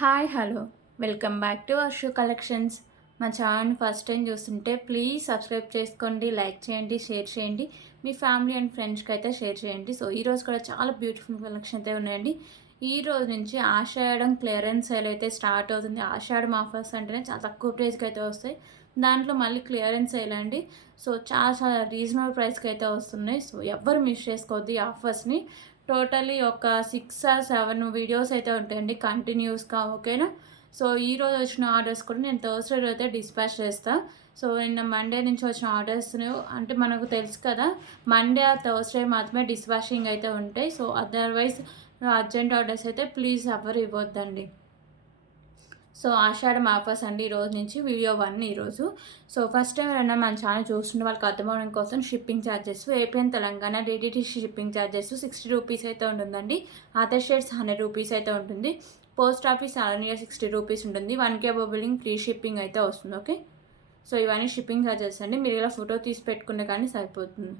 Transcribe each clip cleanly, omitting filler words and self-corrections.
Hi hello welcome back to Arshu collections. మా ఛానల్ని first time చూస్తుంటే ప్లీజ్ సబ్స్క్రైబ్ చేసుకోండి, లైక్ చేయండి, షేర్ చేయండి, మీ ఫ్యామిలీ అండ్ ఫ్రెండ్స్కి అయితే షేర్ చేయండి. సో ఈరోజు కూడా చాలా బ్యూటిఫుల్ కలెక్షన్ అయితే ఉన్నాయండి. ఈ రోజు నుంచి ఆషాఢం క్లియరెన్స్ సేల్ అయితే స్టార్ట్ అవుతుంది. ఆషాఢం ఆఫర్స్ అంటేనే చాలా తక్కువ ప్రైస్కి అయితే వస్తాయి. దాంట్లో మళ్ళీ క్లియరెన్స్ సేల్ అండి. సో చాలా చాలా రీజనబుల్ ప్రైస్కి అయితే వస్తున్నాయి. సో ఎవ్వరు మిస్ చేసుకోవద్దు ఈ ఆఫర్స్ని. టోటలీ ఒక 6 or 7 వీడియోస్ అయితే ఉంటాయండి కంటిన్యూస్గా, ఓకేనా. సో ఈరోజు వచ్చిన ఆర్డర్స్ కూడా నేను థర్స్డే అయితే డిస్పాచ్ చేస్తాను. సో నిన్న మండే నుంచి వచ్చిన ఆర్డర్స్ అంటే మనకు తెలుసు కదా, మండే ఆ థర్స్డే మాత్రమే డిస్పాచింగ్ అయితే ఉంటాయి. సో అదర్వైజ్ అర్జెంట్ ఆర్డర్స్ అయితే ప్లీజ్ ఎవరు ఇవ్వద్దండి. సో ఆషాఢం ఆఫర్స్ అండి ఈరోజు నుంచి వీడియో 1 ఈరోజు. సో ఫస్ట్ టైం ఎవరైనా మన ఛానల్ చూస్తున్న వాళ్ళకి అర్థమవడం కోసం shipping charges AP and Telangana DTDC shipping charges 60 rupees అయితే ఉంటుందండి. అదర్ షేడ్స్ 100 రూపీస్ అయితే ఉంటుంది. Post office all India 60 rupees ఉంటుంది. 1K బిల్లింగ్ ఫ్రీ షిప్పింగ్ అయితే వస్తుంది, ఓకే. సో ఇవన్నీ షిప్పింగ్ ఛార్జెస్ అండి. మీరు ఇలా ఫోటో తీసి పెట్టుకునే కానీ సరిపోతుంది.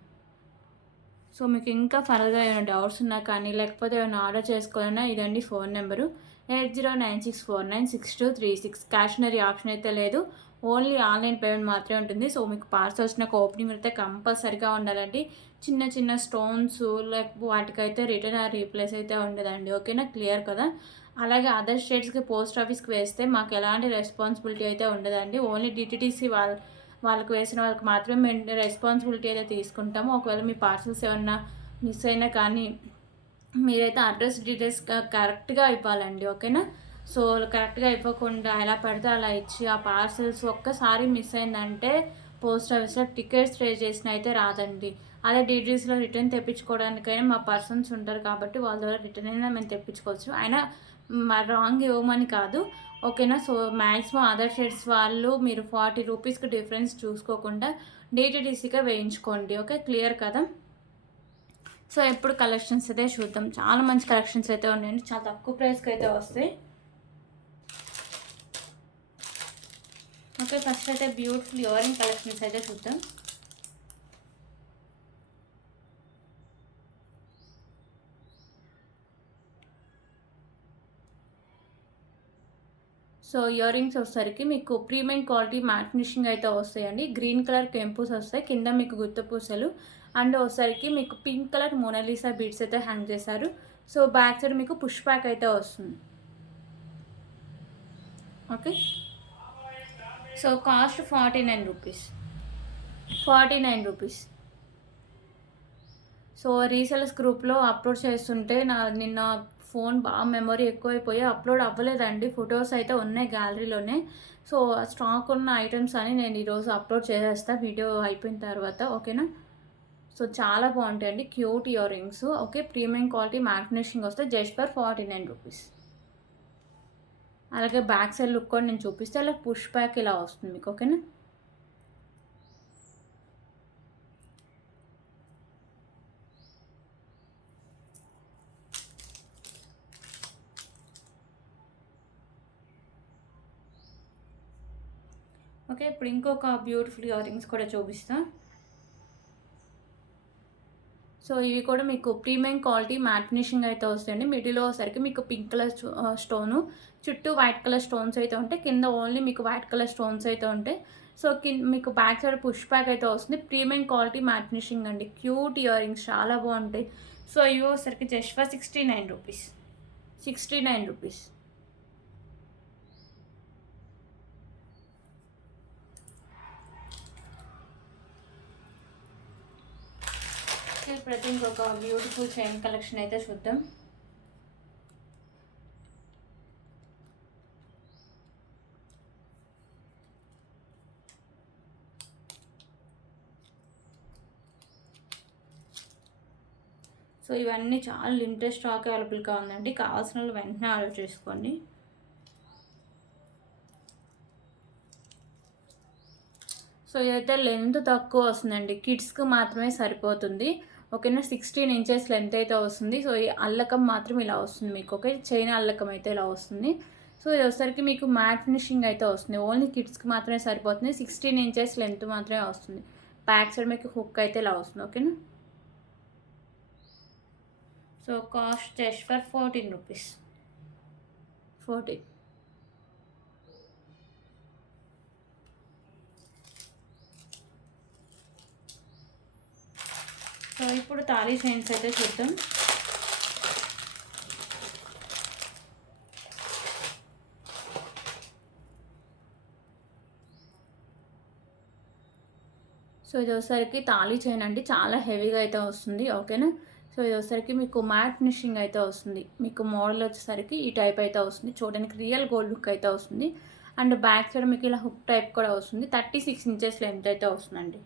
సో మీకు ఇంకా ఫర్దర్గా ఏమైనా డౌట్స్ ఉన్నా కానీ లేకపోతే ఏమైనా ఆర్డర్ చేసుకోవాలన్నా ఇదండి ఫోన్ నెంబరు 8096496236. క్యాషనరీ ఆప్షన్ అయితే లేదు, ఓన్లీ ఆన్లైన్ పేమెంట్ మాత్రమే ఉంటుంది. సో మీకు పార్సల్ వచ్చినాక ఓపెనింగ్ అయితే కంపల్సరీగా ఉండాలండి. చిన్న చిన్న స్టోన్స్ లేకపోతే వాటికైతే రిటర్న్ ఆ రీప్లేస్ అయితే ఉండదండి, ఓకేనా. క్లియర్ కదా. అలాగే అదర్ స్టేట్స్కి పోస్ట్ ఆఫీస్కి వేస్తే మాకు ఎలాంటి రెస్పాన్సిబిలిటీ అయితే ఉండదండి. ఓన్లీ డిటిటీసీ వాళ్ళకి వేసిన వాళ్ళకి మాత్రమే మేము రెస్పాన్సిబిలిటీ అయితే తీసుకుంటాము. ఒకవేళ మీ పార్సల్స్ ఏమన్నా మిస్ అయినా కానీ మీరైతే అడ్రస్ డీటెయిల్స్ కరెక్ట్గా ఇవ్వాలండి, ఓకేనా. సో కరెక్ట్గా ఇవ్వకుండా ఎలా పడితే అలా ఇచ్చి ఆ పార్సల్స్ ఒక్కసారి మిస్ అయిందంటే పోస్ట్ ఆఫీస్లో టికెట్స్ రే చేసిన అయితే రాదండి. అదే డీటెయిల్స్లో రిటర్న్ తెప్పించుకోవడానికైనా మా పర్సన్స్ ఉంటారు కాబట్టి వాళ్ళ ద్వారా రిటర్న్ అయినా మేము తెప్పించుకోవచ్చు. అయినా రాంగ్ ఇవ్వమని కాదు, ఓకేనా. సో మ్యాక్సిమం అదర్ షేడ్స్ వాళ్ళు మీరు 40 రూపీస్కి డిఫరెన్స్ చూసుకోకుండా డీటీడీసీగా వేయించుకోండి, ఓకే. క్లియర్ కదా. సో ఎప్పుడు కలెక్షన్స్ అయితే చూద్దాం. చాలా మంచి కలెక్షన్స్ అయితే ఉన్నాయండి, చాలా తక్కువ ప్రైస్కి అయితే వస్తాయి, ఓకే. ఫస్ట్ అయితే బ్యూటిఫుల్ ఇయరింగ్ కలెక్షన్స్ అయితే చూద్దాం. సో ఇయర్ రింగ్స్ వచ్చేసరికి మీకు ప్రీమియం క్వాలిటీ మ్యాట్ ఫినిషింగ్ అయితే వస్తాయండి. గ్రీన్ కలర్ కెంపుస్ వస్తాయి, కింద మీకు గుత్త పూసలు. అండ్ వచ్చేసరికి మీకు పింక్ కలర్ మోనాలిసా బీడ్స్ అయితే హ్యాంగ్ చేశారు. సో బ్యాక్ సైడ్ మీకు పుష్ బ్యాక్ అయితే వస్తుంది, okay. So cost 49 rupees, 49 rupees. So resellers గ్రూప్లో అప్లోడ్ చేస్తుంటే నిన్న ఫోన్ బాగా మెమరీ ఎక్కువైపోయి అప్లోడ్ అవ్వలేదండి. ఫొటోస్ అయితే ఉన్నాయి గ్యాలరీలోనే. సో స్టాక్ ఉన్న ఐటమ్స్ అని నేను ఈరోజు అప్లోడ్ చేసేస్తాను వీడియో అయిపోయిన తర్వాత, ఓకేనా. సో చాలా బాగుంటాయండి, cute ear rings, okay. Premium quality matte finishing వస్తే జస్ట్ ఫర్ 49 రూపీస్. అలాగే బ్యాక్ సైడ్ లుక్ కూడా నేను చూపిస్తే అలా పుష్ బ్యాక్ ఇలా వస్తుంది మీకు, ఓకేనా. ఓకే, ఇప్పుడు ఇంకొక బ్యూటిఫుల్ ఇయర్ రింగ్స్ కూడా చూపిస్తా. సో ఇవి కూడా మీకు ప్రీమియం క్వాలిటీ మ్యాట్ ఫినిషింగ్ అయితే వస్తాయండి. మిడిల్లో వచ్చేసరికి మీకు పింక్ కలర్ స్టోను, చుట్టూ వైట్ కలర్ స్టోన్స్ అయితే ఉంటాయి, కింద ఓన్లీ మీకు వైట్ కలర్ స్టోన్స్ అయితే ఉంటాయి. సో మీకు బ్యాక్ సైడ్ పుష్ బ్యాక్ అయితే వస్తుంది. ప్రీమియం క్వాలిటీ మ్యాట్ ఫినిషింగ్ అండి, క్యూట్ ఇయర్ రింగ్స్ చాలా బాగుంటాయి. సో ఇవి వచ్చేసరికి జస్ట్ ఫర్ 69 రూపీస్, 69 రూపీస్. ప్రతి ఇంకొక బ్యూటిఫుల్ చైన్ కలెక్షన్ అయితే చూద్దాం. సో ఇవన్నీ చాలా లిమిటెడ్ స్టాక్ అవైలబుల్గా ఉందండి, కావాల్సిన వాళ్ళు వెంటనే ఆర్డర్ చేసుకోండి. సో ఇదైతే లెంత్ తక్కువ వస్తుందండి, కిడ్స్కి మాత్రమే సరిపోతుంది, ఓకేనా. 16 ఇంచెస్ లెంత్ అయితే వస్తుంది. సో ఈ అల్లకం మాత్రం ఇలా వస్తుంది మీకు, ఓకే. చైన్ అల్లకం అయితే ఇలా వస్తుంది. సో ఇది వచ్చేసరికి మీకు మ్యాట్ ఫినిషింగ్ అయితే వస్తుంది, ఓన్లీ కిడ్స్కి మాత్రమే సరిపోతుంది. 16 ఇంచెస్ లెంత్ మాత్రమే వస్తుంది. బ్యాక్ సైడ్ మీకు హుక్ అయితే ఇలా వస్తుంది, ఓకేనా. So cost just for 14 rupees, 14. So ఇప్పుడు తాళీ చైన్స్ అయితే చూద్దాం. సో ఇది వచ్చేసరికి తాళీ చైన్ అండి, చాలా హెవీగా అయితే వస్తుంది. ఓకేనా. సో ఇది వచ్చేసరికి మీకు మ్యాట్ ఫినిషింగ్ అయితే వస్తుంది. మీకు మోడల్ వచ్చేసరికి ఈ టైప్ అయితే వస్తుంది. చూడడానికి రియల్ గోల్డ్ లుక్ అయితే వస్తుంది. అండ్ బ్యాక్ సైడ్ మీకు ఇలా హుక్ టైప్ కూడా వస్తుంది. 36 ఇంచెస్ లెంత్ అయితే వస్తుందండి.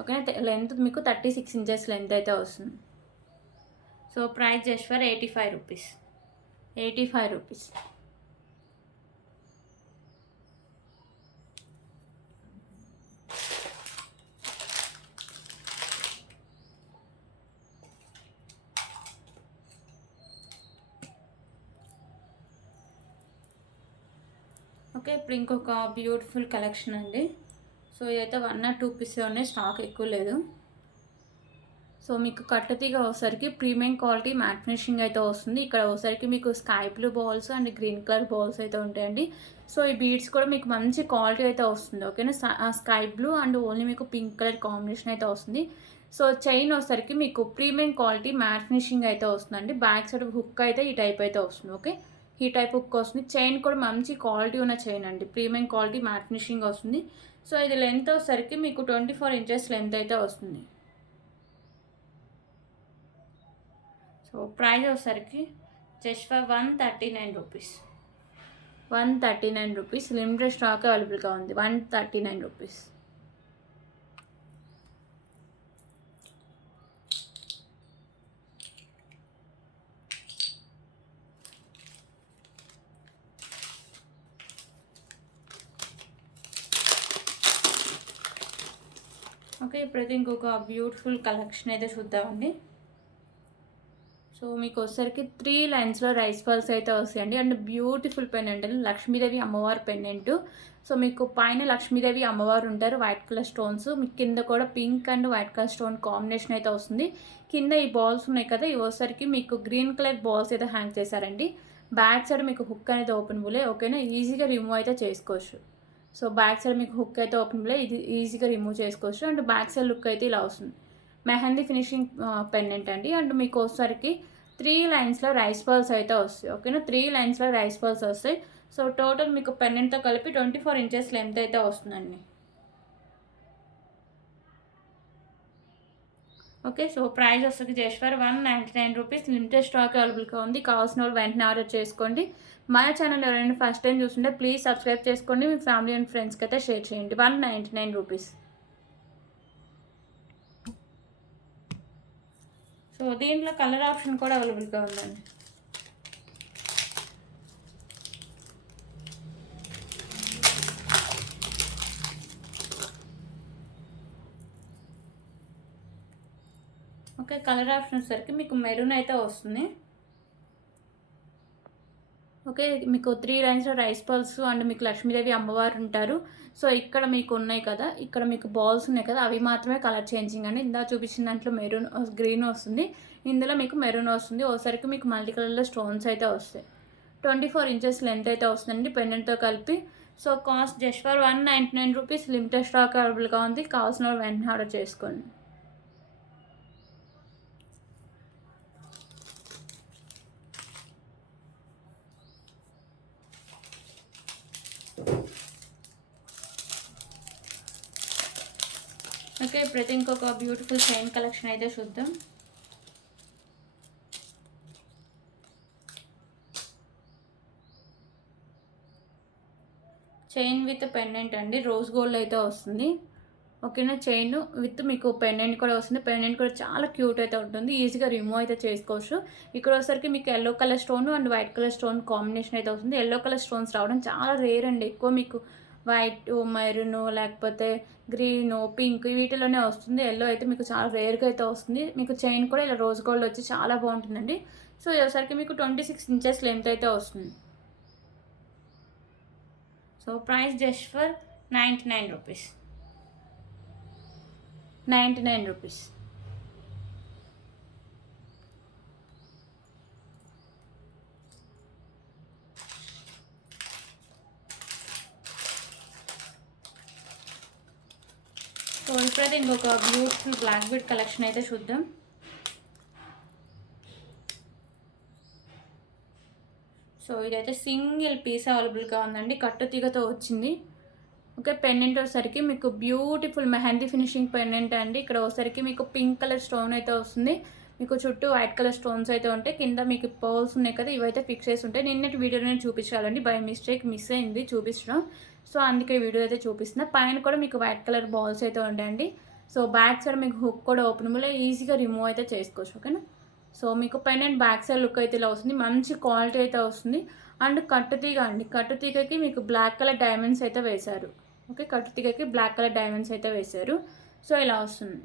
ఓకేనా. లెంత్ మీకు 36 ఇంచెస్ లెంత్ అయితే వస్తుంది. So price just for 85 rupees. 85 rupees. Okay, ఇప్పుడు ఇంకొక బ్యూటిఫుల్ కలెక్షన్ అండి. సో ఇదైతే 1 or 2 పీసెస్ ఉన్నాయి, స్టాక్ ఎక్కువ లేదు. సో మీకు కట్టుతీగ వచ్చేసరికి ప్రీమియం క్వాలిటీ మ్యాట్ ఫినిషింగ్ అయితే వస్తుంది. ఇక్కడ వచ్చేసరికి మీకు sky blue balls and green colour balls అయితే ఉంటాయండి. సో ఈ బీడ్స్ కూడా మీకు మంచి క్వాలిటీ అయితే వస్తుంది. ఓకేనా. స్కై బ్లూ అండ్ ఓన్లీ మీకు పింక్ కలర్ కాంబినేషన్ అయితే వస్తుంది. సో చైన్ వచ్చేసరికి మీకు ప్రీమియం క్వాలిటీ మ్యాట్ ఫినిషింగ్ అయితే వస్తుందండి. బ్యాక్ సైడ్ హుక్ అయితే ఈ టైప్ అయితే వస్తుంది. ఓకే, ఈ టైప్ హుక్ వస్తుంది. చైన్ కూడా మంచి క్వాలిటీ ఉన్న చైన్ అండి, ప్రీమియం క్వాలిటీ మ్యాట్ ఫినిషింగ్ వస్తుంది. సో ఇది లెంత్ వచ్చేసరికి మీకు 24 ఇంచెస్ లెంత్ అయితే వస్తుంది. సో ప్రైస్ వచ్చేసరికి just for 139 rupees. 139 rupees. Limited stock అవైలబుల్గా ఉంది. 139 రూపీస్. ఓకే, ఇప్పుడైతే ఇంకొక బ్యూటిఫుల్ కలెక్షన్ అయితే చూద్దామండి. సో మీకు వచ్చేసరికి 3 లైన్స్లో రైస్ పల్స్ అయితే వస్తాయండి. అండ్ బ్యూటిఫుల్ పెండెంట్ అండి, లక్ష్మీదేవి అమ్మవారు పెండెంట్. సో మీకు పైన లక్ష్మీదేవి అమ్మవారు ఉంటారు, వైట్ కలర్ స్టోన్స్. మీకు కింద కూడా pink and white colour stone combination అయితే వస్తుంది. కింద ఈ బాల్స్ ఉన్నాయి కదా, ఇవి వచ్చేసరికి మీకు గ్రీన్ కలర్ బాల్స్ అయితే హ్యాంగ్ చేశారండి. బ్యాక్ సైడ్ మీకు హుక్ అనేది ఓపెన్ బులే. ఓకేనా, ఈజీగా రిమూవ్ అయితే చేసుకోవచ్చు. సో బ్యాక్ సైడ్ మీకు హుక్ అయితే ఓపెన్ బులే, ఇది ఈజీగా రిమూవ్ చేసుకోవచ్చు. అండ్ బ్యాక్ సైడ్ లుక్ అయితే ఇలా వస్తుంది. మెహందీ ఫినిషింగ్ పెండెంట్ అండి. అండ్ మీకు వచ్చేసరికి 3 లైన్స్లో రైస్ పర్ల్స్ అయితే వస్తాయి. ఓకేనా, 3 లైన్స్లో రైస్ పర్ల్స్ వస్తాయి. సో టోటల్ మీకు పెండెంట్తో కలిపి 24 ఇంచెస్ లెంత్ అయితే వస్తుందండి. ఓకే, సో ప్రైస్ వస్తుంది just for 199 rupees. Limited stock అవైలబుల్గా ఉంది. కావాల్సిన వాళ్ళు వెంటనే ఆర్డర్ చేసుకోండి. మన ఛానల్ ఎవరైనా ఫస్ట్ టైం చూస్తుంటే ప్లీజ్ సబ్స్క్రైబ్ చేసుకోండి. మీ ఫ్యామిలీ అండ్ ఫ్రెండ్స్కి అయితే షేర్ చేయండి. 199 రూపీస్. సో దీంట్లో కలర్ ఆప్షన్ కూడా అవైలబుల్గా ఉందండి. ఓకే, కలర్ ఆప్షన్ వచ్చేసరికి మీకు మెరూన్ అయితే వస్తుంది. ఓకే, మీకు 3 లైన్స్లో రైస్ పల్స్ అండ్ మీకు లక్ష్మీదేవి అమ్మవారు ఉంటారు. సో ఇక్కడ మీకు ఉన్నాయి కదా, ఇక్కడ మీకు బాల్స్ ఉన్నాయి కదా, అవి మాత్రమే కలర్ చేంజింగ్ అండి. ఇందా చూపించిన దాంట్లో మెరూన్ గ్రీన్ వస్తుంది, ఇందులో మీకు మెరూన్ వస్తుంది. ఒకసారికి మీకు మల్టీ కలర్లో స్టోన్స్ అయితే వస్తాయి. 24 ఇంచెస్ లెంత్ అయితే వస్తుందండి పెండెంట్తో కలిపి. So cost just for 199 rupees. Limited stock అవైలబుల్గా ఉంది. కావాల్సిన వాళ్ళు వెంటనే ఆర్డర్ చేసుకోండి. ఓకే, ఇప్పుడైతే ఇంకొక బ్యూటిఫుల్ చైన్ కలెక్షన్ అయితే చూద్దాం. చైన్ విత్ పెండెంట్ అండి, రోజ్ గోల్డ్ అయితే వస్తుంది. ఓకేనా, చైన్ విత్ మీకు పెండెంట్ కూడా వస్తుంది. పెండెంట్ కూడా చాలా క్యూట్ అయితే ఉంటుంది, ఈజీగా రిమూవ్ అయితే చేసుకోవచ్చు. ఇక్కడ వచ్చేసరికి మీకు yellow colour stone and white colour stone combination అయితే వస్తుంది. ఎల్లో కలర్ స్టోన్స్ రావడం చాలా రేర్ అండి. ఎక్కువ మీకు వైట్, మెరూన్, లేకపోతే గ్రీన్, పింక్ వీటిలోనే వస్తుంది. ఎల్లో అయితే మీకు చాలా రేర్గా అయితే వస్తుంది. మీకు చైన్ కూడా ఇలా రోజ్ గోల్డ్ వచ్చి చాలా బాగుంటుందండి. సో వచ్చేసరికి మీకు 26 ఇంచెస్ లెంత్ అయితే వస్తుంది. So price just for 99 rupees. 99 rupees. So ఇప్పుడైతే ఇంకొక బ్యూటిఫుల్ బ్లాక్ బీడ్ కలెక్షన్ అయితే చూద్దాం. సో ఇదైతే సింగిల్ పీస్ అవైలబుల్గా ఉందండి, కట్టు తీగతో వచ్చింది. ఓకే, పెండెంట్ వచ్చేసరికి మీకు బ్యూటిఫుల్ మెహందీ ఫినిషింగ్ పెండెంట్ అండి. ఇక్కడ వచ్చేసరికి మీకు పింక్ కలర్ స్టోన్ అయితే వస్తుంది, మీకు చుట్టూ వైట్ కలర్ స్టోన్స్ అయితే ఉంటాయి. కింద మీకు పర్ల్స్ ఉన్నాయి కదా, ఇవైతే ఫిక్స్ చేసి ఉంటాయి. నిన్నటి వీడియో నేను చూపించాలండి, బై మిస్టేక్ మిస్ అయింది చూపించడం. సో అందుకే వీడియో అయితే చూపిస్తున్నా. పైన కూడా మీకు వైట్ కలర్ బాల్స్ అయితే ఉంటాయండి. సో బ్యాక్ సైడ్ మీకు హుక్ కూడా ఓపెనబుల్, ఈజీగా రిమూవ్ అయితే చేసుకోవచ్చు. ఓకేనా. సో మీకు పెండెంట్ బ్యాక్ సైడ్ లుక్ అయితే ఇలా వస్తుంది, మంచి క్వాలిటీ అయితే వస్తుంది. అండ్ కట్టుతీగ అండి, కట్టుతీగకి మీకు బ్లాక్ కలర్ డైమండ్స్ అయితే వేశారు. ఓకే, కట్టుతీగకి బ్లాక్ కలర్ డైమండ్స్ అయితే వేశారు. సో ఇలా వస్తుంది.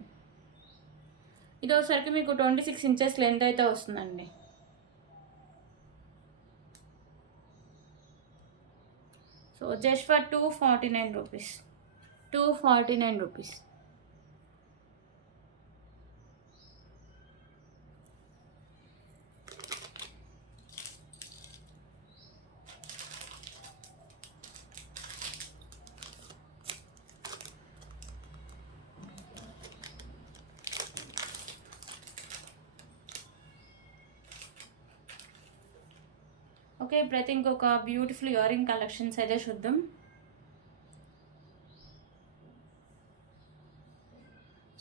ఇది వచ్చేసరికి మీకు 26 ఇంచెస్ లెంత్ అయితే వస్తుందండి. So just for 249 rupees, 249 rupees. Okay, ఇప్పుడైతే ఇంకొక బ్యూటిఫుల్ ఇయర్ రింగ్ కలెక్షన్స్ అయితే చూద్దాం.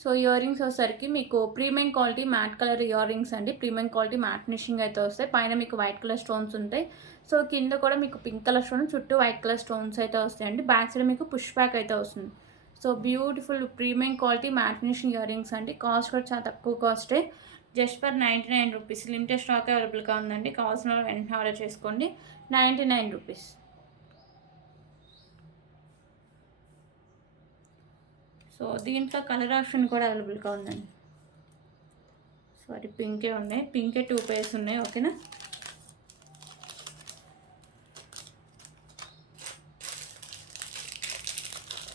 సో ఇయర్ రింగ్స్ వచ్చేసరికి మీకు premium quality matte colour earrings అండి. ప్రీమియం క్వాలిటీ మ్యాట్ ఫినిషింగ్ అయితే వస్తాయి. పైన మీకు వైట్ కలర్ స్టోన్స్ ఉంటాయి. సో కింద కూడా మీకు పింక్ కలర్ స్టోన్, చుట్టూ వైట్ కలర్ స్టోన్స్ అయితే వస్తాయండి. బ్యాక్ సైడ్ మీకు పుష్ బ్యాక్ అయితే వస్తుంది. So beautiful premium quality matte finishing earrings అండి. కాస్ట్ కూడా చాలా తక్కువ కాస్టే, just for 99 rupees. Limited stock అవైలబుల్గా ఉందండి, కావాల్సిన వాళ్ళు వెంటనే ఆర్డర్ చేసుకోండి. 99 రూపీస్. సో దీంట్లో కలర్ ఆప్షన్ కూడా అవైలబుల్గా ఉందండి. సారీ, పింకే ఉన్నాయి, పింకే 2 పేర్స్ ఉన్నాయి. ఓకేనా.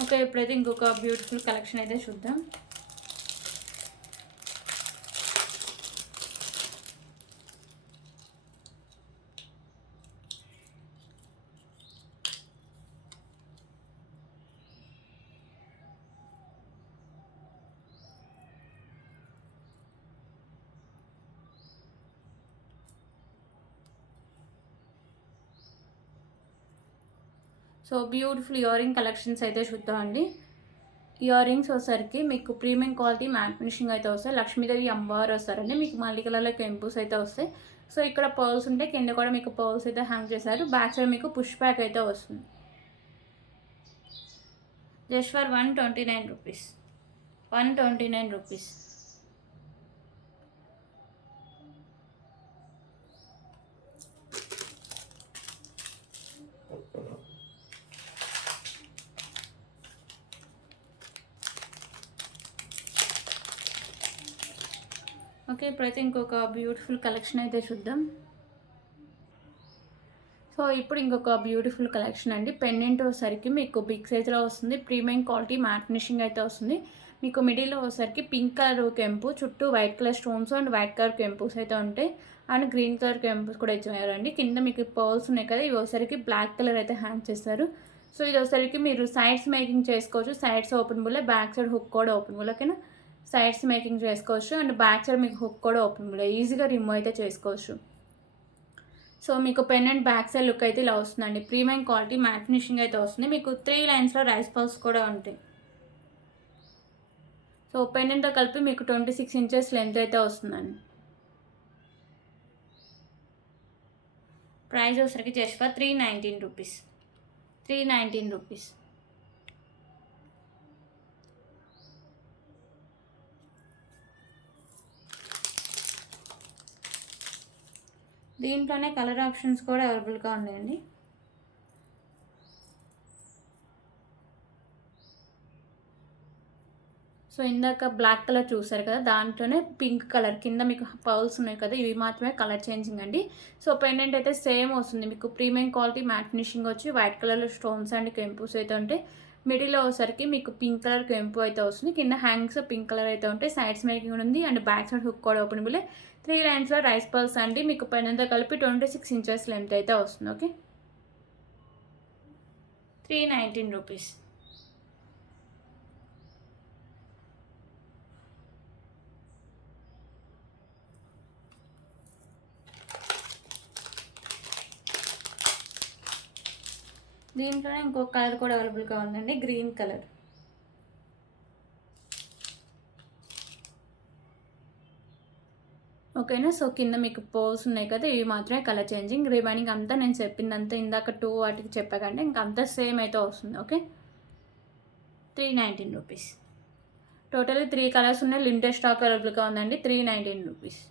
ఓకే, ఇప్పుడైతే ఇంకొక బ్యూటిఫుల్ కలెక్షన్ అయితే చూద్దాం. So beautiful ear ring collections అయితే చూద్దామండి. ఇయర్ రింగ్స్ వచ్చేసరికి మీకు ప్రీమియం క్వాలిటీ మ్యాట్ ఫినిషింగ్ అయితే వస్తాయి. లక్ష్మీదేవి అమ్మవారు వస్తారండి. మీకు మల్టీ కలర్లో కెంపుస్ అయితే వస్తాయి. సో ఇక్కడ పర్ల్స్ ఉంటాయి, కింద కూడా మీకు పర్ల్స్ అయితే హ్యాంగ్ చేశారు. బ్యాక్ సైడ్ మీకు పుష్ బ్యాక్ అయితే వస్తుంది. Just for 129 rupees, 129 rupees. Okay, ఇప్పుడైతే ఇంకొక బ్యూటిఫుల్ కలెక్షన్ అయితే చూద్దాం. సో ఇప్పుడు ఇంకొక బ్యూటిఫుల్ కలెక్షన్ అండి. పెండెంట్ వచ్చేసరికి మీకు బిగ్ సైజ్లో వస్తుంది. ప్రీమియం క్వాలిటీ మ్యాట్ ఫినిషింగ్ అయితే వస్తుంది. మీకు మిడిల్లో వచ్చేసరికి పింక్ కలర్ కెంపు, చుట్టూ white colour stones and white colour కెంపుస్ అయితే ఉంటాయి. అండ్ గ్రీన్ కలర్ కెంపుస్ కూడా ఇచ్చారండి. కింద మీకు పర్ల్స్ ఉన్నాయి కదా, ఇవి వచ్చేసరికి బ్లాక్ కలర్ అయితే హ్యాంగ్ చేస్తారు. సో ఇది వచ్చేసరికి మీరు సైడ్స్ మేకింగ్ చేసుకోవచ్చు. సైడ్స్ ఓపెన్ బుల్లే, బ్యాక్ సైడ్ హుక్ కూడా ఓపెన్ బుల్. ఓకేనా. సైడ్స్ మేకింగ్ చేసుకోవచ్చు అండ్ బ్యాక్ సైడ్ మీకు హుక్ కూడా ఓపెన్ బుల్, ఈజీగా రిమూవ్ అయితే చేసుకోవచ్చు. సో మీకు పెండెంట్ బ్యాక్ సైడ్ లుక్ అయితే ఇలా వస్తుందండి. ప్రీమియం క్వాలిటీ మ్యాట్ ఫినిషింగ్ అయితే వస్తుంది. మీకు 3 లైన్స్లో రైస్ పల్స్ కూడా ఉంటాయి. సో పెండెంట్తో కలిపి మీకు 26 ఇంచెస్ లెంత్ అయితే వస్తుందండి. ప్రైస్ వచ్చేసరికి జస్ట్ ఫర్ 319 రూపీస్, 319 రూపీస్. దీంట్లోనే కలర్ ఆప్షన్స్ కూడా అవైలబుల్గా ఉన్నాయండి. సో ఇందాక బ్లాక్ కలర్ చూసారు కదా, దాంట్లోనే పింక్ కలర్ కింద మీకు పర్ల్స్ ఉన్నాయి కదా, ఇవి మాత్రమే కలర్ చేంజింగ్ అండి. సో పెండెంట్ అయితే సేమ్ వస్తుంది. మీకు ప్రీమియం క్వాలిటీ మ్యాట్ ఫినిషింగ్ వచ్చి వైట్ కలర్లో స్టోన్స్ అండ్ కెంపుస్ అయితే ఉంటాయి. మిడిల్లో వచ్చేసరికి మీకు పింక్ కలర్ కెంపు అయితే వస్తుంది. కింద హ్యాంగ్స్ పింక్ కలర్ అయితే ఉంటాయి. సైడ్స్ మేకింగ్ ఉంది అండ్ బ్యాక్ సైడ్ హుక్ కూడా ఓపెనబుల్. 3 లైన్స్లో రైస్ పర్ల్స్ అండి. మీకు పెండెంట్తో కలిపి 26 ఇంచెస్ లెంత్ అయితే వస్తుంది. Okay, 319 rupees. దీంట్లోనే ఇంకొక కలర్ కూడా అవైలబుల్గా ఉందండి, గ్రీన్ కలర్. ఓకేనా. సో కింద మీకు పోల్స్ ఉన్నాయి కదా, ఇవి మాత్రమే కలర్ చేంజింగ్. రిమైనింగ్ అంతా నేను చెప్పిందంతా ఇందాక 2 వాటికి చెప్పాకంటే ఇంకంతా సేమ్ అయితే వస్తుంది. Okay, 319 rupees. టోటల్లీ 3 కలర్స్ ఉన్నాయి. లిమిటెడ్ స్టాక్ అవైలబుల్గా ఉందండి. 319 రూపీస్.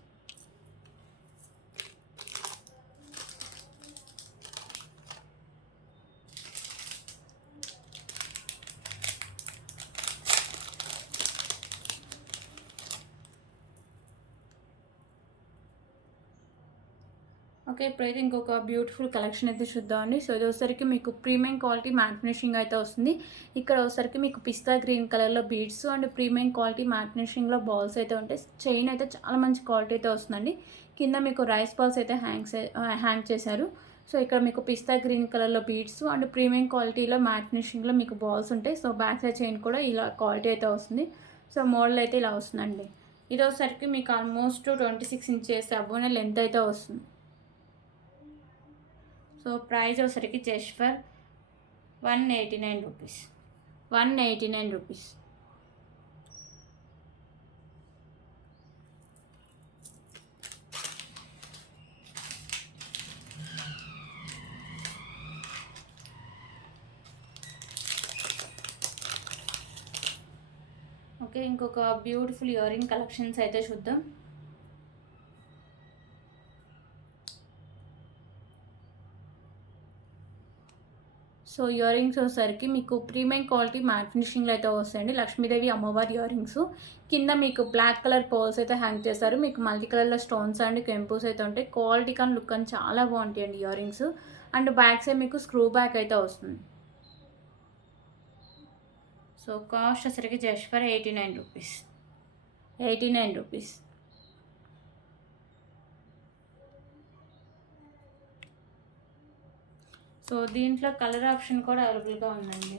ఓకే, ఇప్పుడైతే ఇంకొక బ్యూటిఫుల్ కలెక్షన్ అయితే చూద్దామండి. సో ఇది వచ్చేసరికి మీకు ప్రీమియం క్వాలిటీ మ్యాట్ ఫినిషింగ్ అయితే వస్తుంది. ఇక్కడ వచ్చేసరికి మీకు పిస్తా గ్రీన్ కలర్లో beads and premium quality matte ఫినిషింగ్లో బాల్స్ అయితే ఉంటాయి. చైన్ అయితే చాలా మంచి క్వాలిటీ అయితే వస్తుందండి. కింద మీకు రైస్ బాల్స్ అయితే హ్యాంగ్ చేశారు. సో ఇక్కడ మీకు పిస్తా గ్రీన్ కలర్లో బీడ్స్ అండ్ ప్రీమియం క్వాలిటీలో మ్యాట్ ఫినిషింగ్లో మీకు బాల్స్ ఉంటాయి. సో బ్యాక్ సైడ్ చైన్ కూడా ఇలా క్వాలిటీ అయితే వస్తుంది. సో మోడల్ అయితే ఇలా వస్తుందండి. ఇది వచ్చేసరికి మీకు ఆల్మోస్ట్ 26 ఇంచెస్ అబ్బోనే లెంత్ అయితే వస్తుంది. సో ప్రైస్ వచ్చేసరికి just for 189 rupees. 189 rupees. Okay, ఇంకొక బ్యూటిఫుల్ ఇయర్ రింగ్ కలెక్షన్స్ అయితే చూద్దాం. సో ఇయర్ రింగ్స్ వచ్చేసరికి మీకు ప్రీమియం క్వాలిటీ మ్యాట్ ఫినిషింగ్లో అయితే వస్తాయండి. లక్ష్మీదేవి అమ్మవారి ఇయర్ రింగ్స్. కింద మీకు బ్లాక్ కలర్ పోల్స్ అయితే హ్యాంగ్ చేస్తారు. మీకు మల్టీ కలర్లో స్టోన్స్ అండ్ కెంపుస్ అయితే ఉంటాయి. క్వాలిటీ కానీ లుక్ అని చాలా బాగుంటాయండి ear rings. And back side మీకు స్క్రూ బ్యాక్ అయితే వస్తుంది. సో కాస్ట్ వచ్చేసరికి just for 89 rupees. 89 rupees. So దీంట్లో కలర్ ఆప్షన్ కూడా అవైలబుల్గా ఉందండి.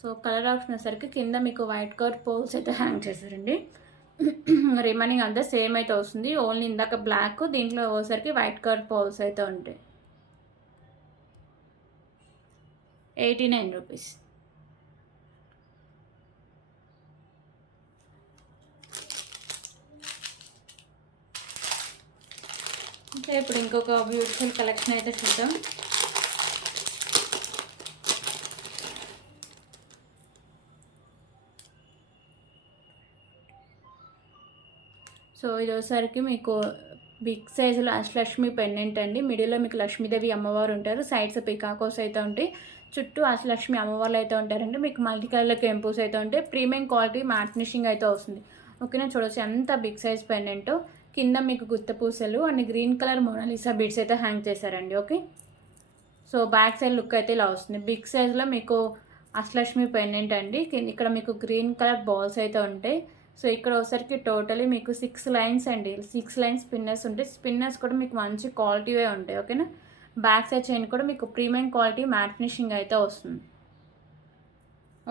సో కలర్ ఆప్షన్ వచ్చేసరికి కింద మీకు వైట్ కలర్ పోల్స్ అయితే హ్యాంగ్ చేశారండి. రిమైనింగ్ అంతా సేమ్ అయితే వస్తుంది. ఓన్లీ ఇందాక బ్లాక్, దీంట్లో వచ్చేసరికి వైట్ కలర్ పోల్స్ అయితే ఉంటాయి. 89 రూపీస్. ఓకే, ఇప్పుడు ఇంకొక బ్యూటిఫుల్ కలెక్షన్ అయితే చూద్దాం. సో ఇది వచ్చేసరికి మీకు బిగ్ సైజులో అష్టలక్ష్మి పెండెంట్ అండి. మిడిల్లో మీకు లక్ష్మీదేవి అమ్మవారు ఉంటారు. సైడ్స్ పికాకోస్ అయితే ఉంటాయి. చుట్టూ అష్టలక్ష్మి అమ్మవార్లు అయితే ఉంటారండి. మీకు మల్టీ కలర్లో కెంపుస్ అయితే ఉంటాయి. ప్రీమియం క్వాలిటీ మ్యాట్ ఫినిషింగ్ అయితే వస్తుంది. ఓకేనా, చూడవచ్చు ఎంత బిగ్ సైజ్ పెండెంట్. కింద మీకు గుత్త పూసలు and green colour Monalisa beads అయితే హ్యాంగ్ చేశారండి. Okay, so back side look అయితే ఇలా వస్తుంది. బిగ్ సైజ్లో మీకు అష్టలక్ష్మి పెండెంట్ అండి. ఇక్కడ మీకు గ్రీన్ కలర్ బాల్స్ అయితే ఉంటాయి. సో ఇక్కడ ఒకసారికి టోటలీ మీకు 6 లైన్స్ అండి. 6 లైన్స్ స్పిన్నర్స్ ఉంటాయి. స్పిన్నర్స్ కూడా మీకు మంచి క్వాలిటీవే ఉంటాయి. ఓకేనా, బ్యాక్ సైడ్ చైన్ కూడా మీకు ప్రీమియం క్వాలిటీ మ్యాట్ ఫినిషింగ్ అయితే వస్తుంది.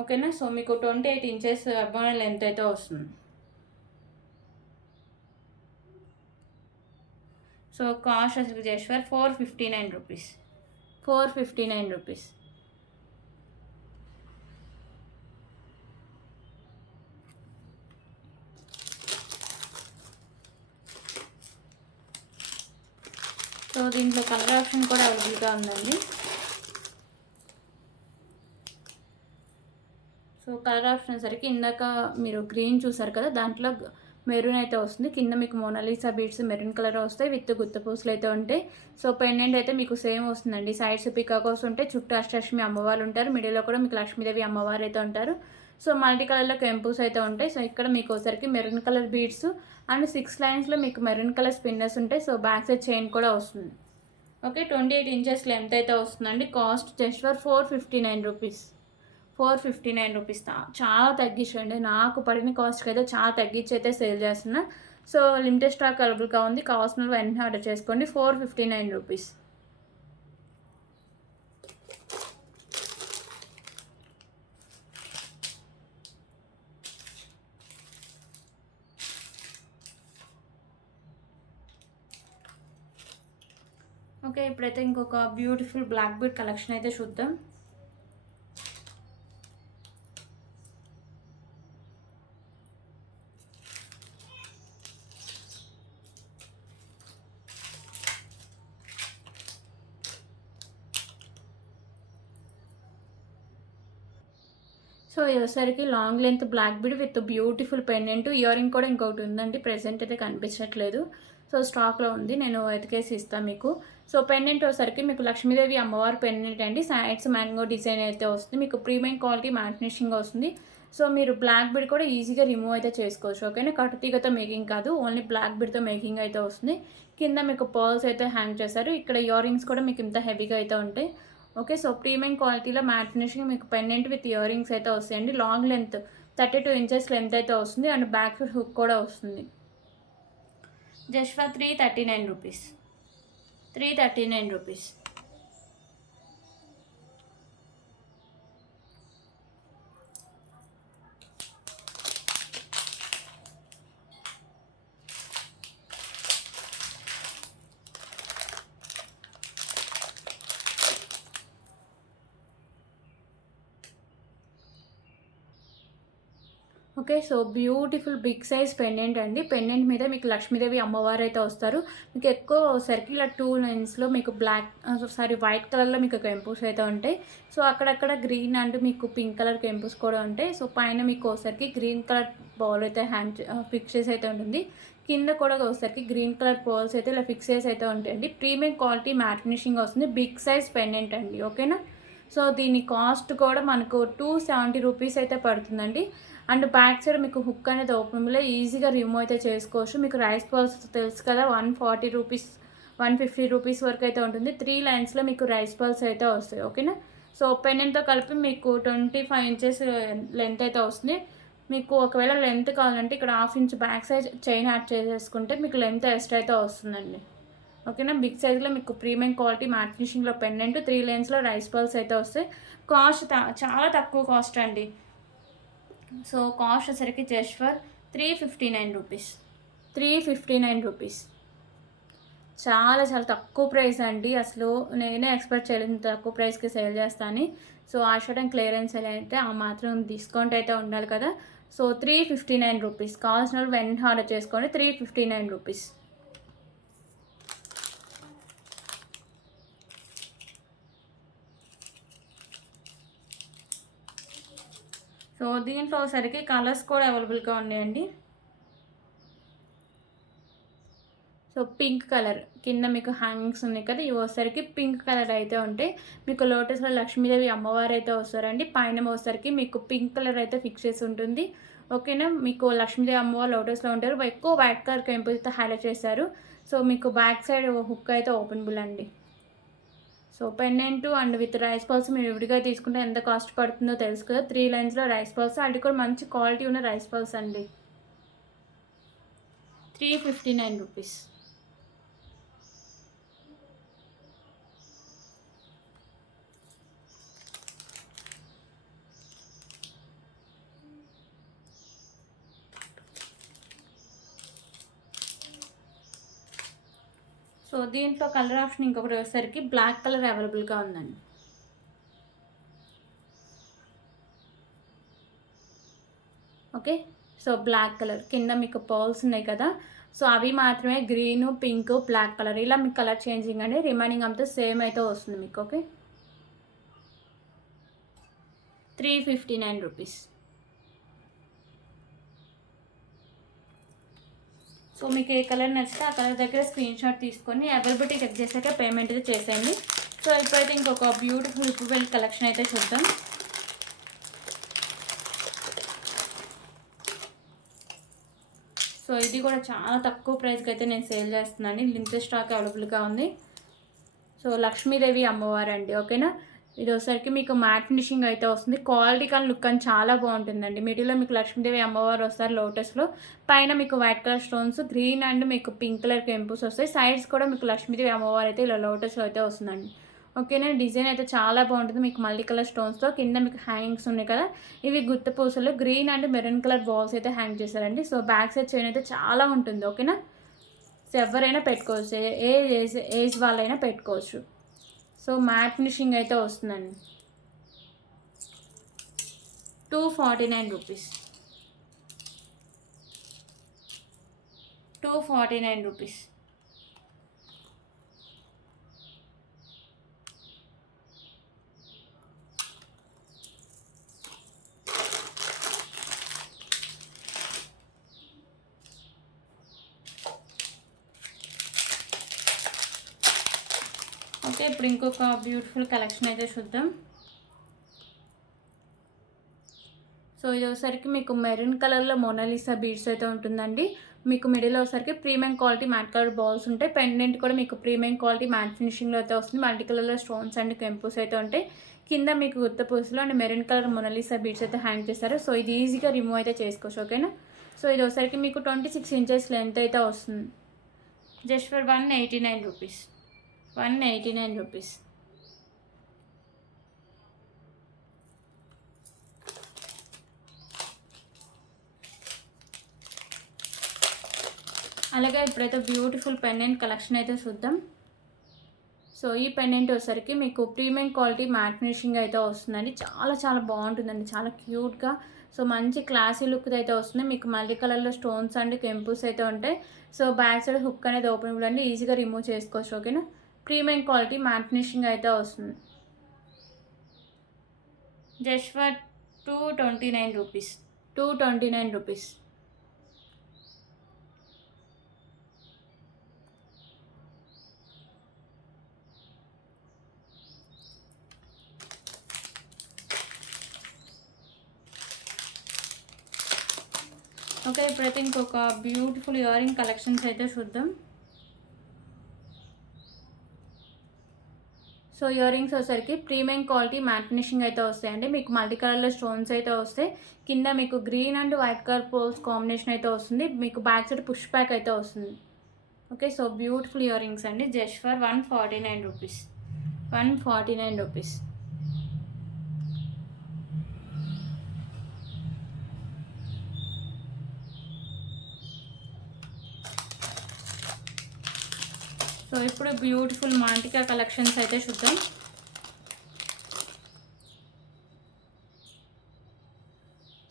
ఓకేనా, సో మీకు 28 ఇంచెస్ అబోవ్ లెంత్ అయితే వస్తుంది. సో కాస్ట్ అసలు just for 459 rupees. 459 rupees. So దీంట్లో కలర్ ఆప్షన్ కూడా అవైలబుల్గా ఉందండి. సో కలర్ ఆప్షన్ సరికి ఇందాక మీరు గ్రీన్ చూసారు కదా, దాంట్లో మెరూన్ అయితే వస్తుంది. కింద మీకు మోనాలిసా బీడ్స్ మెరూన్ కలర్ వస్తాయి విత్ గుత్త పూసలు అయితే ఉంటాయి. సో పెండెంట్ అయితే మీకు సేమ్ వస్తుందండి. సైడ్స్ పికాకోస్ ఉంటాయి. చుట్టూ అష్టలక్ష్మి అమ్మవారు ఉంటారు. మిడిల్లో కూడా మీకు లక్ష్మీదేవి అమ్మవారు అయితే ఉంటారు. సో మల్టీ కలర్లో కెంపుస్ అయితే ఉంటాయి. సో ఇక్కడ మీకు ఒకసారికి మెరూన్ కలర్ బీడ్స్ అండ్ 6 లైన్స్లో మీకు మెరూన్ కలర్ స్పిన్నర్స్ ఉంటాయి. సో బ్యాక్ సైడ్ చైన్ కూడా వస్తుంది. ఓకే, 28 ఇంచెస్ లెంత్ అయితే వస్తుందండి. Cost just for 459 rupees. 459 rupees. చాలా తగ్గించండి. నాకు పడిన కాస్ట్కి అయితే చాలా తగ్గించి అయితే సేల్ చేస్తున్నా. సో లిమిటెడ్ స్టాక్ అవైలబుల్గా ఉంది. కావాల్సిన వెంటనే ఆర్డర్ చేసుకోండి. 459 రూపీస్. ఓకే, ఇప్పుడైతే ఇంకొక బ్యూటిఫుల్ బ్లాక్ బీడ్ కలెక్షన్ అయితే చూద్దాం. సో ఇదొసరికి long length black bead with beautiful pendant, earring కూడా ఇంకొకటి ఉందండి. ప్రెజెంట్ అయితే కనిపించట్లేదు, సో స్టాక్లో ఉంది, నేను వెతికేసి ఇస్తాను మీకు. సో పెండెంట్ వచ్చేసరికి మీకు లక్ష్మీదేవి అమ్మవారి పెండెంట్ అండి. సైడ్స్ మ్యాంగో డిజైన్ అయితే వస్తుంది, మీకు ప్రీమియం క్వాలిటీ మ్యాట్ ఫినిషింగ్ వస్తుంది. సో మీరు బ్లాక్ బీడ్ కూడా ఈజీగా రిమూవ్ అయితే చేసుకోవచ్చు. ఓకేనా, కట్టుతీగతో మేకింగ్ కాదు, ఓన్లీ బ్లాక్ బీడ్తో మేకింగ్ అయితే వస్తుంది. కింద మీకు పర్ల్స్ అయితే హ్యాంగ్ చేశారు. ఇక్కడ ఇయర్ రింగ్స్ కూడా మీకు ఇంత హెవీగా అయితే ఉంటాయి. ఓకే, సో ప్రీమియం క్వాలిటీలో మ్యాట్ ఫినిషింగ్ మీకు పెండెంట్ విత్ ఇయర్ రింగ్స్ అయితే వస్తాయండి. లాంగ్ లెంత్ 32 ఇంచెస్ లెంత్ అయితే వస్తుంది, అండ్ బ్యాక్ హుక్ కూడా వస్తుంది. Just for 339 rupees, 339 rupees. Okay, so beautiful big size pendant అండి. పెండెంట్ మీద మీకు లక్ష్మీదేవి అమ్మవారు అయితే వస్తారు. మీకు ఎక్కువ సర్కిల్ 2 లైన్స్లో మీకు వైట్ కలర్లో మీకు కెంపుస్ అయితే ఉంటాయి. సో అక్కడక్కడ గ్రీన్ అండ్ మీకు పింక్ కలర్ కెంపుస్ కూడా ఉంటాయి. సో పైన మీకు ఒకసారికి గ్రీన్ కలర్ బాల్ అయితే ఫిక్స్ చేసి అయితే ఉంటుంది. కింద కూడా ఒకసారికి గ్రీన్ కలర్ బాల్స్ అయితే ఇలా ఫిక్స్ చేసి అయితే ఉంటాయండి. ప్రీమియం క్వాలిటీ మ్యాట్ ఫినిషింగ్ వస్తుంది, బిగ్ సైజ్ పెండెంట్ అండి. ఓకేనా, సో దీని కాస్ట్ కూడా మనకు 270 రూపీస్ అయితే పడుతుందండి. అండ్ బ్యాక్ సైడ్ మీకు హుక్ అనేది ఓపెన్లో ఈజీగా రిమూవ్ అయితే చేసుకోవచ్చు. మీకు రైస్ బాల్స్ తెలుసు కదా, 140 రూపీస్ 150 రూపీస్ వరకు అయితే ఉంటుంది. 3 లైన్స్లో మీకు రైస్ బాల్స్ అయితే వస్తాయి. ఓకేనా, సో పెండెంట్తో కలిపి మీకు 25 ఇంచెస్ లెంత్ అయితే వస్తుంది. మీకు ఒకవేళ లెంత్ కావాలంటే ఇక్కడ 1/2 inch back side chain add చేసేసుకుంటే మీకు లెంత్ ఎక్స్ట్రా అయితే వస్తుందండి. ఓకేనా, బిగ్ సైజ్లో మీకు ప్రీమియం క్వాలిటీ మ్యాట్ ఫినిషింగ్లో పెండెంట్ 3 లైన్స్లో రైస్ బాల్స్ అయితే వస్తాయి. కాస్ట్ చాలా తక్కువ కాస్ట్ అండి. సో కాస్ట్ వచ్చేసరికి జస్ట్ ఫర్ 359 రూపీస్, 359 రూపీస్. చాలా చాలా తక్కువ ప్రైస్ అండి. అసలు నేనే ఎక్స్పెక్ట్ చేయలేదు తక్కువ ప్రైస్కి సేల్ చేస్తాను. సో ఆషాఢం క్లియరెన్స్ అయితే ఆ మాత్రం డిస్కౌంట్ అయితే ఉండాలి కదా. So 359 rupees. కావాల్సిన వాళ్ళు వెంటనే ఆర్డర్ చేసుకోండి. 359 రూపీస్. సో దీంట్లో సరికి కలర్స్ కూడా అవైలబుల్గా ఉన్నాయండి. సో పింక్ కలర్ కింద మీకు హ్యాంగింగ్స్ ఉన్నాయి కదా, ఇవి వచ్చేసరికి పింక్ కలర్ అయితే ఉంటాయి. మీకు లోటస్లో లక్ష్మీదేవి అమ్మవారు అయితే వస్తారండి. పైన వచ్చేసరికి మీకు పింక్ కలర్ అయితే ఫిక్స్ చేసి ఉంటుంది. ఓకేనా, మీకు లక్ష్మీదేవి అమ్మవారు లోటస్లో ఉంటారు. ఎక్కువ వైట్ కలర్ కెంపుల్ అయితే హైలైట్ చేశారు. సో మీకు బ్యాక్ సైడ్ హుక్ అయితే ఓపెనబుల్ అండి. So pendant and with rice balls మీరు విడిగా తీసుకుంటే ఎంత కాస్ట్ పడుతుందో తెలుసు కదా. 3 లైన్స్లో రైస్ బాల్స్, అది కూడా మంచి క్వాలిటీ ఉన్న రైస్ బాల్స్ అండి. 359 రూపీస్. సో దీంట్లో కలర్ ఆప్షన్ ఇంకొకటి వచ్చేసరికి బ్లాక్ కలర్ అవైలబుల్గా ఉందండి. ఓకే, సో బ్లాక్ కలర్ కింద మీకు పర్ల్స్ ఉన్నాయి కదా, సో అవి మాత్రమే గ్రీన్, పింక్, బ్లాక్ కలర్ ఇలా మీకు కలర్ చేంజింగ్ అండి. రిమైనింగ్ అంతా సేమ్ అయితే వస్తుంది మీకు. Okay, 359 rupees. సో మీకు ఏ కలర్ నచ్చితే ఆ కలర్ దగ్గర స్క్రీన్ షాట్ తీసుకొని అవైలబిలిటీ చెక్ చేశాక పేమెంట్ అయితే చేసేయండి. సో ఇప్పుడైతే ఇంకొక బ్యూటిఫుల్ హిప్ బెల్ట్ కలెక్షన్ అయితే చూద్దాం. సో ఇది కూడా చాలా తక్కువ ప్రైస్కి అయితే నేను సేల్ చేస్తున్నాను. లిమిటెడ్ స్టాక్ అవైలబుల్గా ఉంది. సో లక్ష్మీదేవి అమ్మవారు అండి. ఓకేనా, ఇది వచ్చేసరికి మీకు మ్యాట్ ఫినిషింగ్ అయితే వస్తుంది. క్వాలిటీ కానీ లుక్ కానీ చాలా బాగుంటుందండి. మిడిల్లో మీకు లక్ష్మీదేవి అమ్మవారు వస్తారు లోటస్లో. పైన మీకు white colour stones, green and మీకు పింక్ కలర్ కెంపుస్ వస్తాయి. సైడ్స్ కూడా మీకు లక్ష్మీదేవి అమ్మవారు అయితే ఇలా లోటస్లో అయితే వస్తుందండి. ఓకేనా, డిజైన్ అయితే చాలా బాగుంటుంది. మీకు మల్టీ కలర్ స్టోన్స్తో కింద మీకు హ్యాంగింగ్స్ ఉన్నాయి కదా, ఇవి గుత్త పూసలు green and maroon colour balls అయితే హ్యాంగ్ చేశారండి. సో బ్యాక్ సైడ్ చైన్ అయితే చాలా ఉంటుంది. ఓకేనా, సో ఎవరైనా పెట్టుకోవచ్చు, ఏ ఏజ్ ఏజ్ వాళ్ళైనా పెట్టుకోవచ్చు. సో మ్యాట్ ఫినిషింగ్ అయితే వస్తుందండి. 249 రూపీస్, 249 రూపీస్. ఓకే, ఇప్పుడు ఇంకొక బ్యూటిఫుల్ కలెక్షన్ అయితే చూద్దాం. సో ఇది వచ్చేసరికి మీకు మెరూన్ కలర్లో మోనాలిసా బీడ్స్ అయితే ఉంటుందండి. మీకు మిడిల్ వచ్చేసరికి premium quality matte colour balls ఉంటాయి. పెండెంట్ కూడా మీకు ప్రీమియం క్వాలిటీ మ్యాట్ ఫినిషింగ్లో అయితే వస్తుంది. మల్టీ కలర్లో స్టోన్స్ అండ్ కెంపుస్ అయితే ఉంటాయి. కింద మీకు గుత్త పూసలు and maroon colour Monalisa beads అయితే హ్యాంగ్ చేస్తారు. సో ఇది ఈజీగా రిమూవ్ అయితే చేసుకోవచ్చు. ఓకేనా. సో ఇది వచ్చేసరికి మీకు 26 ఇంచెస్ లెంత్ అయితే వస్తుంది. Just for 189 rupees, 189 rupees. అలాగే ఇప్పుడైతే బ్యూటిఫుల్ పెండెంట్ కలెక్షన్ అయితే చూద్దాం. సో ఈ పెండెంట్ వచ్చేసరికి మీకు ప్రీమియం క్వాలిటీ మ్యాట్ ఫినిషింగ్ అయితే వస్తుందండి. చాలా చాలా బాగుంటుందండి, చాలా క్యూట్గా. సో మంచి క్లాసీ లుక్ అయితే వస్తుంది. మీకు మల్టీ కలర్లో స్టోన్స్ అండ్ కెంపుస్ అయితే ఉంటాయి. సో బ్యాక్ సైడ్ హుక్ అనేది ఓపెన్ ఇవ్వండి, ఈజీగా రిమూవ్ చేసుకోవచ్చు. ఓకేనా. ప్రీమియం క్వాలిటీ మ్యాట్ ఫినిషింగ్ అయితే వస్తుంది. Just for 229 rupees, 229 rupees. Okay, ఇప్పుడైతే ఇంకొక బ్యూటిఫుల్ ఇయర్ రింగ్ కలెక్షన్స్ అయితే చూద్దాం. సో ఇయర్ రింగ్స్ వచ్చేసరికి ప్రీమియం క్వాలిటీ మ్యాట్ ఫినిషింగ్ అయితే వస్తాయండి. మీకు మల్టీ కలర్లో స్టోన్స్ అయితే వస్తాయి. కింద మీకు green and white colour pearls combination అయితే వస్తుంది. మీకు బ్యాక్ సైడ్ పుష్ బ్యాక్ అయితే వస్తుంది. Okay, so beautiful earrings అండి. Just for 149 rupees, 149 rupees. So ఇప్పుడు బ్యూటిఫుల్ మాంటికా కలెక్షన్స్ అయితే చూద్దాం.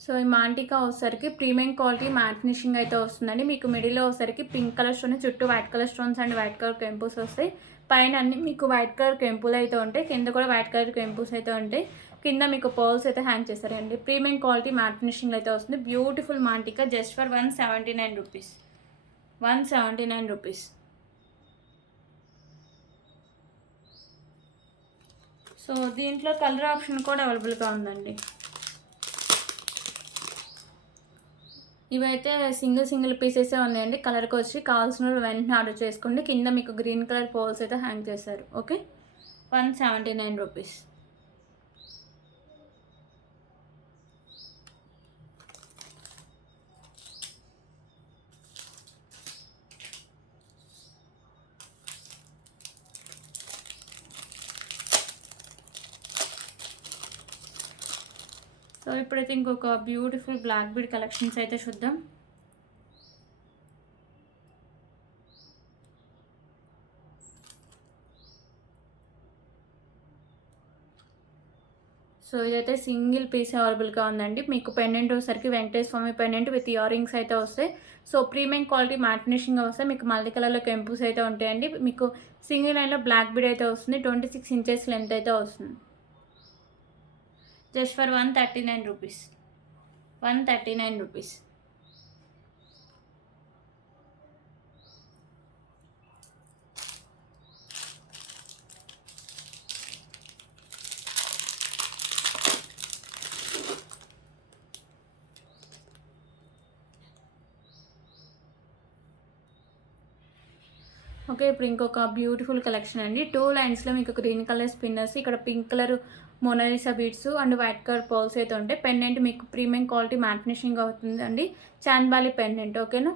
సో ఈ మాంటికా వచ్చేసరికి ప్రీమియం క్వాలిటీ మ్యాట్ ఫినిషింగ్ అయితే వస్తుందండి. మీకు మిడిల్లో వచ్చేసరికి పింక్ కలర్ స్టోన్, చుట్టూ white colour stones and white colour కెంపుస్ వస్తాయి. పైన అన్ని మీకు వైట్ కలర్ కెంపులు అయితే ఉంటాయి. కింద కూడా వైట్ కలర్ కెంపుస్ అయితే ఉంటాయి. కింద మీకు పర్ల్స్ అయితే హ్యాంగ్ చేస్తారండి. ప్రీమియం క్వాలిటీ మ్యాట్ ఫినిషింగ్ అయితే వస్తుంది. Beautiful maang tikka just for 179 rupees, 179 rupees. So దీంట్లో కలర్ ఆప్షన్ కూడా అవైలబుల్గా ఉందండి. ఇవైతే సింగిల్ పీసెసే ఉన్నాయండి. కలర్కి వచ్చి కావాల్సిన వెంటనే ఆర్డర్ చేసుకోండి. కింద మీకు గ్రీన్ కలర్ పోల్స్ అయితే హ్యాంగ్ చేశారు. Okay, 179 rupees. సో ఇప్పుడైతే ఇంకొక బ్యూటిఫుల్ బ్లాక్ బీడ్ కలెక్షన్స్ అయితే చూద్దాం. సో ఇదైతే సింగిల్ పీస్ అవైలబుల్గా ఉందండి. మీకు పెండెంట్ వచ్చేసరికి వెంకటేశ్వర స్వామి పెండెంట్ విత్ ఇయర్ రింగ్స్ అయితే వస్తాయి. So premium quality matte finishing వస్తాయి. మీకు మల్టీ కలర్లో కెంపుస్ అయితే ఉంటాయండి. మీకు సింగిల్ లైన్లో బ్లాక్ బీడ్ అయితే వస్తుంది. 26 ఇంచెస్ లెంత్ అయితే వస్తుంది. Just for 139 rupees, 139 rupees. Okay, ఇప్పుడు ఇంకొక బ్యూటిఫుల్ కలెక్షన్ అండి. 2 లైన్స్లో మీకు గ్రీన్ కలర్ స్పిన్నర్స్, ఇక్కడ pink colour Monalisa beads and white colour pearls అయితే ఉంటాయి. పెండెంట్ మీకు ప్రీమియం క్వాలిటీ మ్యాట్ ఫినిషింగ్ అవుతుందండి. చాంద్బాలి పెండెంట్. ఓకేనా.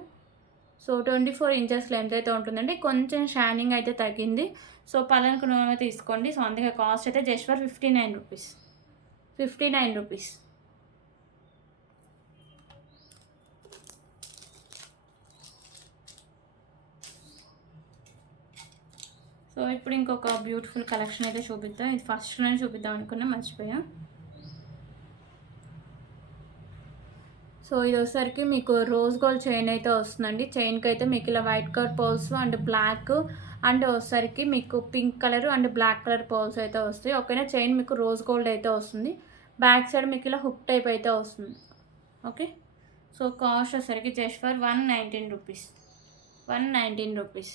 సో 24 ఇంచెస్ లెంత్ అయితే ఉంటుందండి. కొంచెం షైనింగ్ అయితే తగ్గింది. సో పలానికి నూనె తీసుకోండి. సో అందుకే కాస్ట్ అయితే just for 59 rupees, 59 rupees. So ఇప్పుడు ఇంకొక బ్యూటిఫుల్ కలెక్షన్ అయితే చూపిద్దాం. ఇది ఫస్ట్లోనే చూపిద్దాం అనుకున్నా, మర్చిపోయాం. సో ఇది వచ్చేసరికి మీకు రోజ్ గోల్డ్ చైన్ అయితే వస్తుందండి. చైన్కి అయితే మీకు ఇలా white colour pearls and black and వచ్చేసరికి మీకు pink colour and black colour pearls అయితే వస్తాయి. ఓకేనా. చైన్ మీకు రోజ్ గోల్డ్ అయితే వస్తుంది. బ్యాక్ సైడ్ మీకు ఇలా హుక్ టైప్ అయితే వస్తుంది. ఓకే. సో కాస్ట్ వచ్చేసరికి just for 119 rupees. 119 rupees.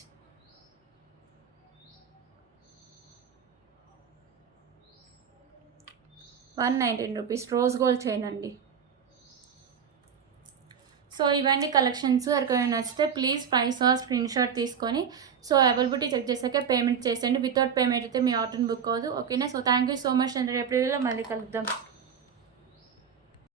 119 rupees rose gold chain అండి. సో ఇవన్నీ కలెక్షన్స్ ఎవరికైనా నచ్చితే ప్లీజ్ ప్రైస్ స్క్రీన్ షాట్ తీసుకొని సో అవైలబిలిటీ చెక్ చేసాక పేమెంట్ చేసేయండి. వితౌట్ పేమెంట్ అయితే మీ ఆర్డర్ బుక్ అవ్వదు. ఓకేనా. So thank you so much అండి. రేపు మళ్ళీ కలుద్దాం.